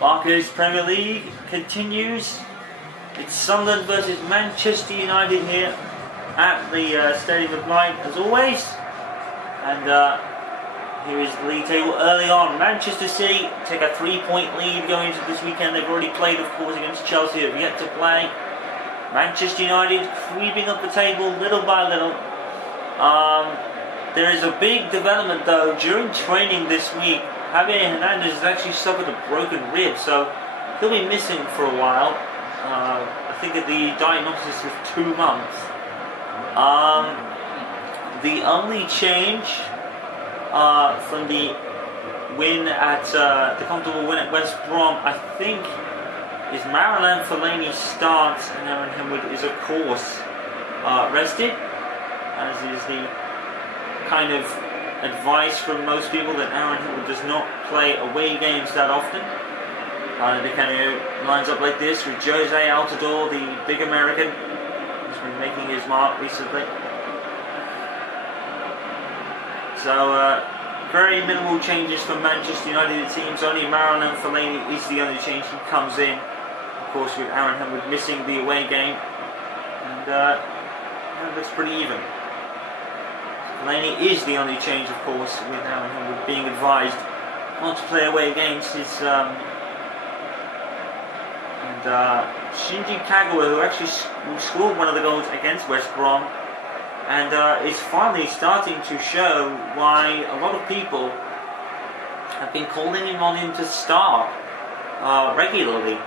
Barclays Premier League continues. It's Sunderland versus Manchester United here at the Stadium of Light as always. And here is the league table early on. Manchester City take a 3-point lead going into this weekend. They've already played, of course, against Chelsea. They've yet to play. Manchester United creeping up the table little by little. There is a big development though during training this week. Javier Hernandez has actually suffered a broken rib, so he'll be missing for a while. I think at the diagnosis of 2 months. The only change from the win at the comfortable win at West Brom, I think, is Marouane Fellaini starts and Aaron Henwood is of course rested, as is the kind of advice from most people that Aaron Henwood does not play away games that often. De Canio lines up like this with Jose Altidore, the big American, who's been making his mark recently. So very minimal changes from Manchester United. It seems only Marouane Fellaini is the only change. He comes in, of course, with Aaron Henwood missing the away game, and it looks pretty even. Fellaini is the only change, of course, with Aaron Henwood being advised not to play away games. Shinji Kagawa, who actually scored one of the goals against West Brom, and is finally starting to show why a lot of people have been calling him to start regularly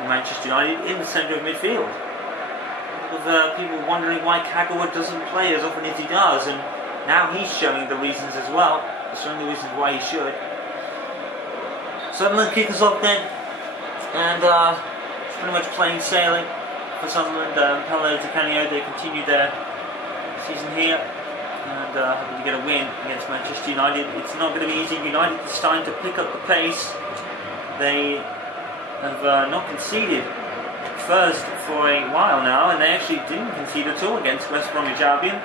in Manchester United in the centre of midfield. A lot of people wondering why Kagawa doesn't play as often as he does, and now he's showing the reasons as well. Showing the reasons why he should. Sunderland kick us off then, and it's pretty much plain sailing for Sunderland. Paulo Di Canio, they continue their season here, and hoping to get a win against Manchester United. It's not going to be easy. United is starting to pick up the pace. They have not conceded first for a while now, and they actually didn't concede at all against West Bromwich Albion.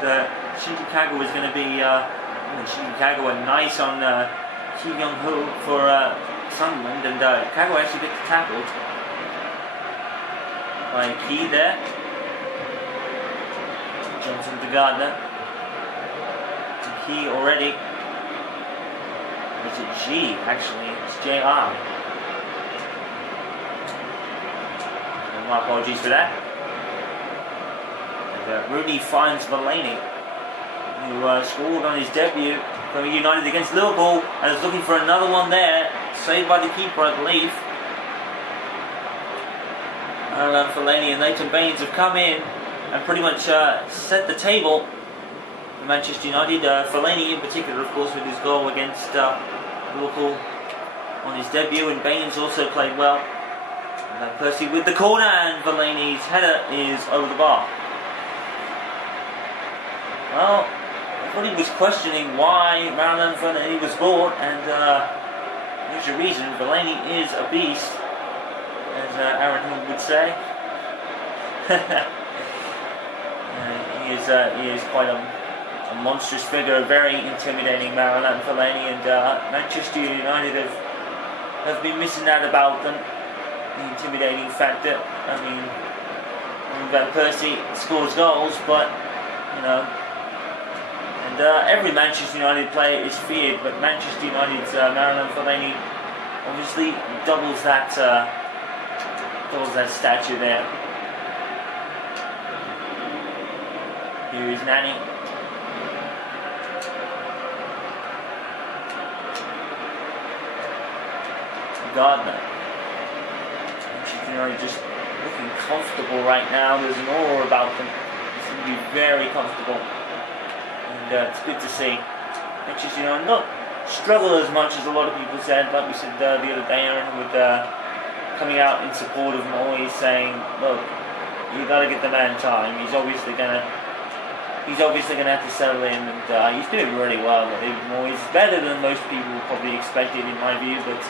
Shinji Kagawa is going to be Shinji Kagawa nice on Ki Young-ho for Sunderland, and Kagawa actually gets tackled by Ki there. Johnson to Gardner. Ki already. Is it G? Actually, it's JR. My apologies for that. And Rooney finds Fellaini, who scored on his debut from United against Liverpool, and is looking for another one there, saved by the keeper, I believe. Fellaini and Nathan Baines have come in and pretty much set the table for Manchester United. Fellaini in particular, of course, with his goal against Liverpool on his debut, and Baines also played well. And then Percy with the corner, and Fellaini's header is over the bar. Well, everybody was questioning why Marouane Fellaini was bought, and here's your reason. Fellaini is a beast, as Aaron Hill would say. He is quite a monstrous figure, very intimidating, Marouane Fellaini, and Manchester United have been missing that about them, the intimidating factor. I mean, Van Persie scores goals, but you know. And every Manchester United player is feared, but Manchester United's Marouane Fellaini obviously doubles that stature there. Here is Nani. Gardner. Manchester United just looking comfortable right now. There's an aura about them. They seem to be very comfortable. And it's good to see. Manchester United not struggle as much as a lot of people said. Like we said the other day, Aaron, with coming out in support of Moyes, saying, "Look, you got to get the man time. He's obviously gonna have to settle in, and he's doing really well." David Moyes better than most people probably expected, in my view. But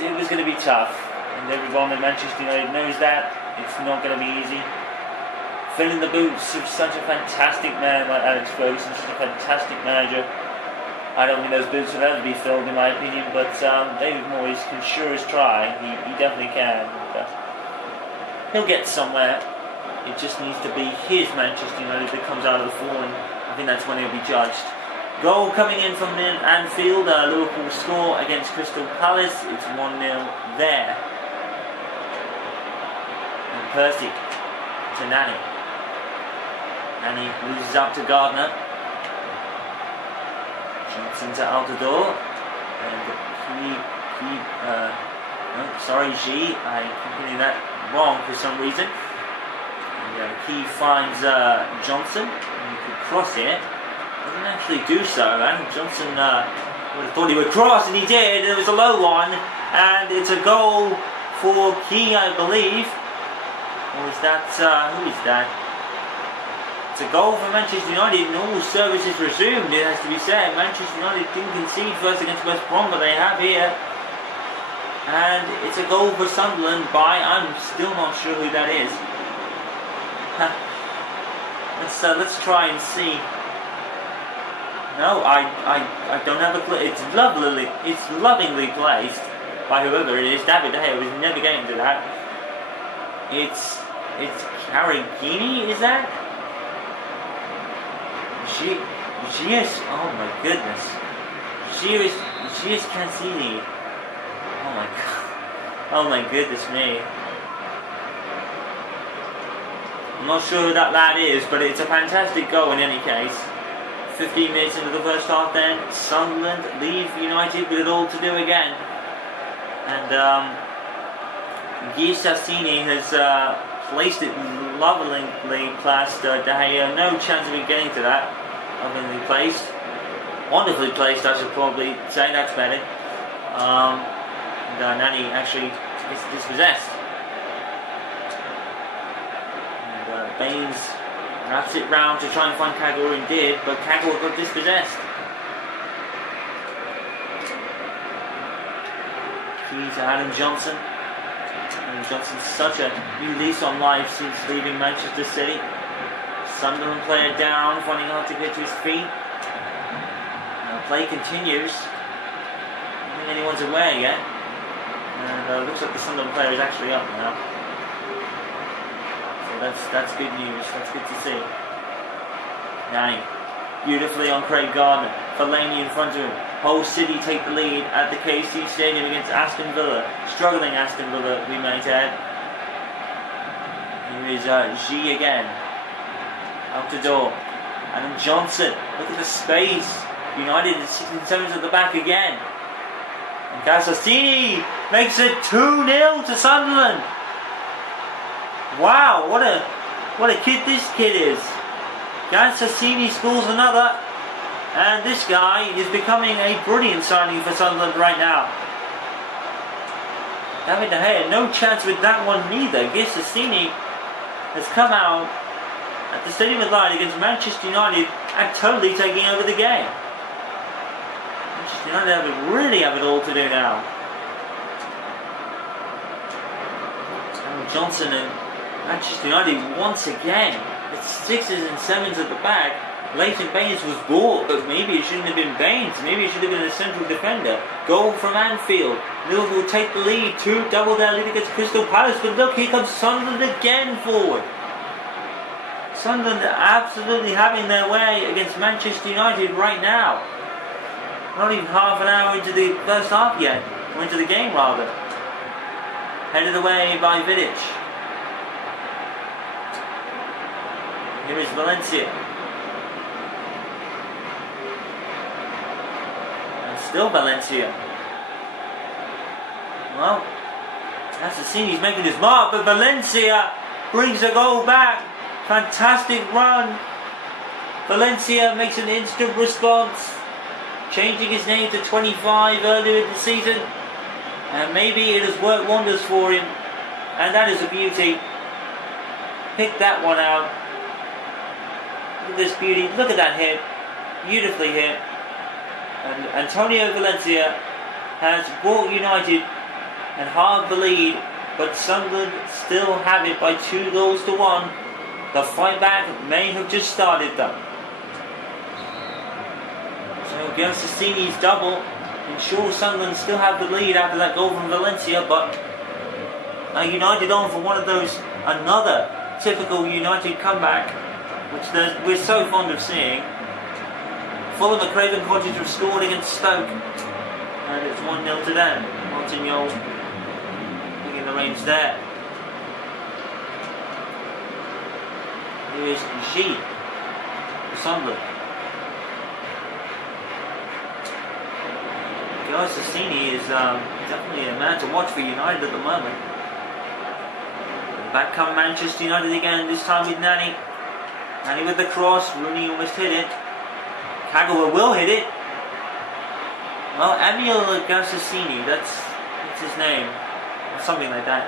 it was going to be tough, and everyone in Manchester United knows that it's not going to be easy. Filling the boots of such a fantastic man like Alex Ferguson, such a fantastic manager, I don't think those boots will ever be filled, in my opinion, but David Moyes can sure as try. He definitely can. He'll get somewhere. It just needs to be his Manchester United that comes out of the floor, and I think that's when he'll be judged. Goal coming in from Anfield. Liverpool score against Crystal Palace. It's 1-0 there. And Percy to Nani. Nani loses out to Gardner. Johnson to Altidore. And G. I keep getting that wrong for some reason. And Key finds Johnson. And he could cross it. Doesn't actually do so, and Johnson would have thought he would cross, and he did. It was a low one, and it's a goal for Key, I believe. Or is that, who is that? It's a goal for Manchester United, and all service is resumed, it has to be said. Manchester United didn't concede first against West Brom, but they have here. And it's a goal for Sunderland by, I'm still not sure who that is. Let's try and see. No, I don't have a clue. It's lovingly placed by whoever it is. David Moyes was never getting to that. It's Carragini, is that? She is. Oh my goodness. She is Cancini. Oh my god. Oh my goodness me. I'm not sure who that lad is, but it's a fantastic goal in any case. 15 minutes into the first half then, Sunderland leave United with it all to do again. And Guy Sassini has placed it lovingly past De Gea. No chance of him getting to that. Lovingly placed. Wonderfully placed, I should probably say. That's better. And Nani actually gets dispossessed. And Baines wraps it round to try and find Kagor, and did, but Kagor got dispossessed. Key to Adam Johnson. Adam Johnson's such a new lease on life since leaving Manchester City. Sunderland player down, finding it hard to get to his feet. Play continues. I don't think anyone's aware yet. And looks like the Sunderland player is actually up now. That's good news. That's good to see. Nani, beautifully on Craig Gardner. Fellaini in front of him. Whole City take the lead at the KC Stadium against Aston Villa. Struggling Aston Villa, we might add. Here is G again. Out the door. Adam Johnson. Look at the space. United in 6-7 at the back again. And Gassostini makes it 2-0 to Sunderland. Wow, what a kid this kid is. Gassostini scores another, and this guy is becoming a brilliant signing for Sunderland right now. David Moyes, no chance with that one neither. Gassostini has come out at the Stadium of Light against Manchester United and totally taking over the game. Manchester United really have it all to do now. Johnson and Manchester United once again. It's 6s and 7s at the back. Leighton Baines was bought, but maybe it shouldn't have been Baines. Maybe it should have been a central defender. Goal from Anfield. Liverpool take the lead. 2 double their lead against Crystal Palace. But look, here comes Sunderland again forward. Sunderland are absolutely having their way against Manchester United right now. Not even half an hour into the first half yet. Or into the game rather. Headed away by Vidic. Here is Valencia. And still Valencia. Well, that's the scene, he's making his mark, but Valencia brings the goal back. Fantastic run. Valencia makes an instant response, changing his name to 25 earlier in the season. And maybe it has worked wonders for him. And that is a beauty. Pick that one out. Look at this beauty. Look at that hit. Beautifully hit. And Antonio Valencia has brought United and halved the lead. But Sunderland still have it by 2-1. The fight back may have just started though. So Gassini's double ensures Sunderland still have the lead after that goal from Valencia, but United on for one of those, another typical United comeback, which we're so fond of seeing. Fulham at Craven Cottage have scored against Stoke, and it's 1-0 to them. Montignol taking the reins there. Here is G for Sunderland. Gassini is definitely a man to watch for United at the moment. Back come Manchester United again, this time with Nani. Nani with the cross, Rooney almost hit it. Kagawa will hit it. Well, Emil Gassini, that's his name. Or something like that.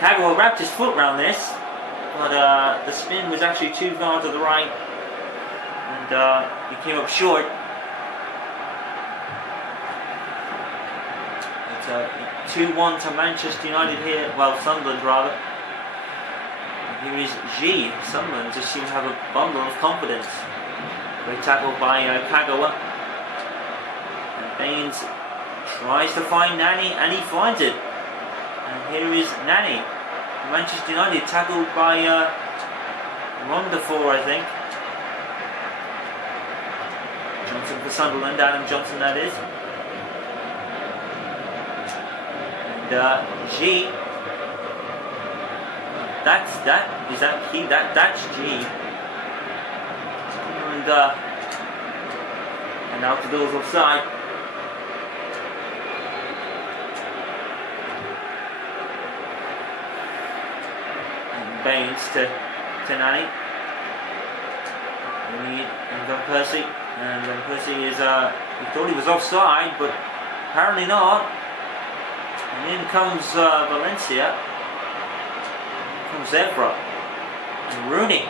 Kagawa wrapped his foot around this, but the spin was actually too far to the right, and he came up short. It's 2-1 to Manchester United here, well, Sunderland rather. And here is G. Sunderland just seems to have a bundle of confidence. Great tackle by Kagawa. And Baines tries to find Nani, and he finds it. And here is Nani. Manchester United tackled by Rondafor, I think. Johnson for Sunderland, Adam Johnson that is. And G. That's G. And out the doors offside. And Baines to Nani. And Van Persie. And Van Persie is he thought he was offside, but apparently not. And in comes Valencia. Comes Evra. And Rooney.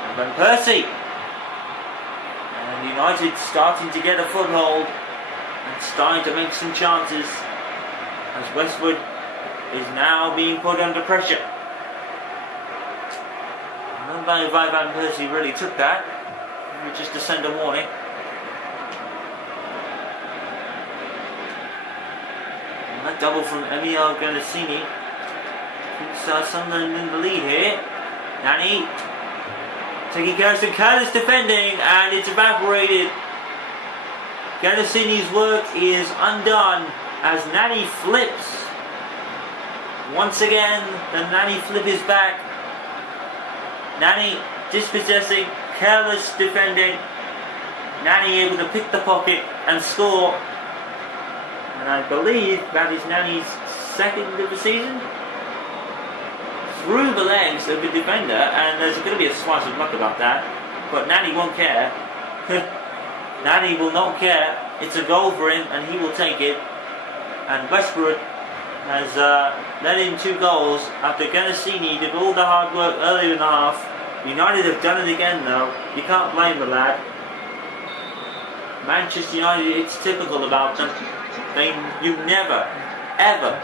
And Van Persie. And United starting to get a foothold and starting to make some chances as Westwood is now being put under pressure. I don't know if Van Persie really took that. Maybe just to send a warning. And that double from Emil Gassini keeps Sunderland in the lead here. Nani taking care of some careless defending, and it's evaporated. Gassini's work is undone as Nani flips. Once again, the Nani flip is back. Nani dispossessing, careless defending. Nani able to pick the pocket and score. And I believe that is Nani's second of the season. Through the legs of the defender, and there's going to be a slice of luck about that. But Nani won't care. Nani will not care. It's a goal for him, and he will take it. And Westwood has let in 2 goals after Gassini did all the hard work earlier in the half. United have done it again though. You can't blame the lad. Manchester United, it's typical about them. You never, ever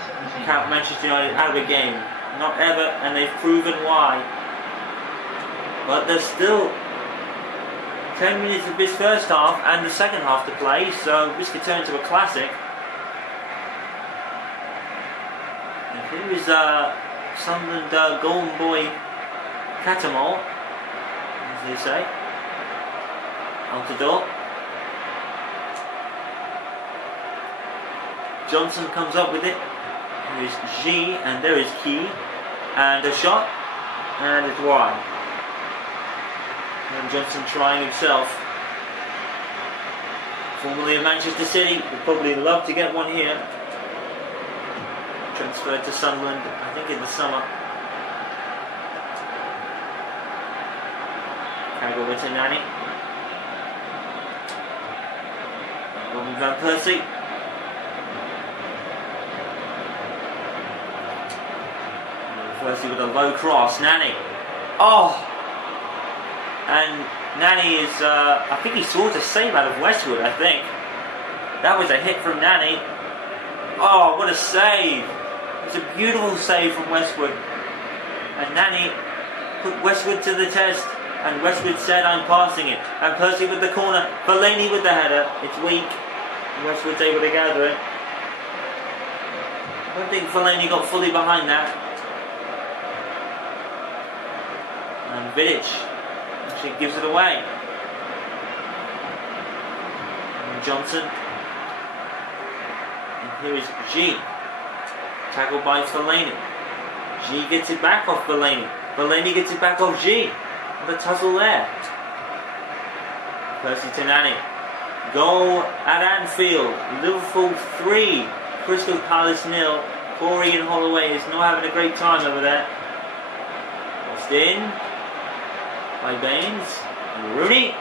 count Manchester United out of a game. Not ever, and they've proven why. But there's still 10 minutes of this first half and the second half to play, so this could turn into a classic. Here is Sunderland golden boy Catamol, as they say. Out the door. Johnson comes up with it. There is G, and there is Key. And a shot, and it's wide. And Johnson trying himself. Formerly of Manchester City, would probably love to get one here. Transferred to Sunderland, I think in the summer. Kagawa to Nani. Robin Van Persie. Persie with a low cross. Nani. Oh! And Nani is, I think he sought a save out of Westwood, I think. That was a hit from Nani. Oh, what a save! It's a beautiful save from Westwood. And Nani put Westwood to the test. And Westwood said, I'm passing it. And Percy with the corner. Fellaini with the header. It's weak. Westwood's able to gather it. I don't think Fellaini got fully behind that. And Vidic actually gives it away. And Johnson. And here is G. Tackled by Fellaini. G gets it back off Fellaini. Fellaini gets it back off G. The tussle there. Percy to Nani. Goal at Anfield. Liverpool 3. Crystal Palace 0. Corey and Holloway is not having a great time over there. Lost in by Baines. And Rooney.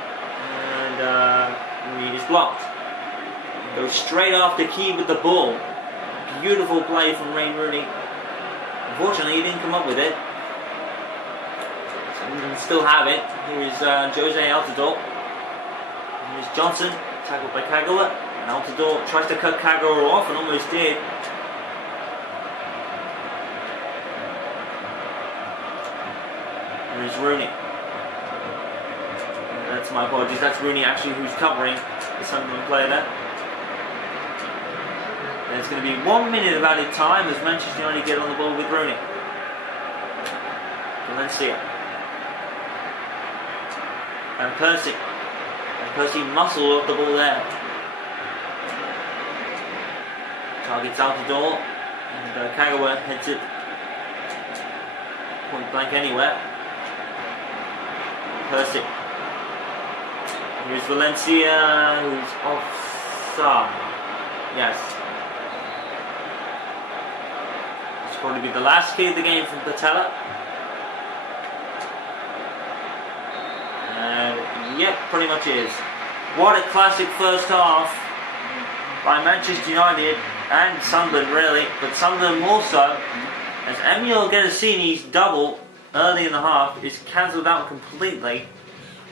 And Rooney is blocked. Goes straight after Key with the ball. Beautiful play from Wayne Rooney. Unfortunately, he didn't come up with it. So we can still have it. Here is Jose Altidore. Here's Johnson, tackled by Kagawa. And Altidore tries to cut Kagawa off and almost did. Here's Rooney. That's my apologies. That's Rooney actually who's covering the Sunderland player there. There's going to be 1 minute of added time as Manchester United get on the ball with Rooney. Valencia. And Percy. And Percy muscled off the ball there. Targets Altidore. And Kagawa heads it point blank anywhere. Percy. Here's Valencia, who's offside. Yes. Probably be the last key of the game from Patella. Yep, pretty much is. What a classic first half by Manchester United and Sunderland really, but Sunderland more so, as Emil Gerassini's double early in the half is cancelled out completely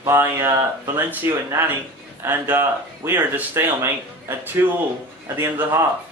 by Valencia and Nani, and we are at a stalemate at 2-2 at the end of the half.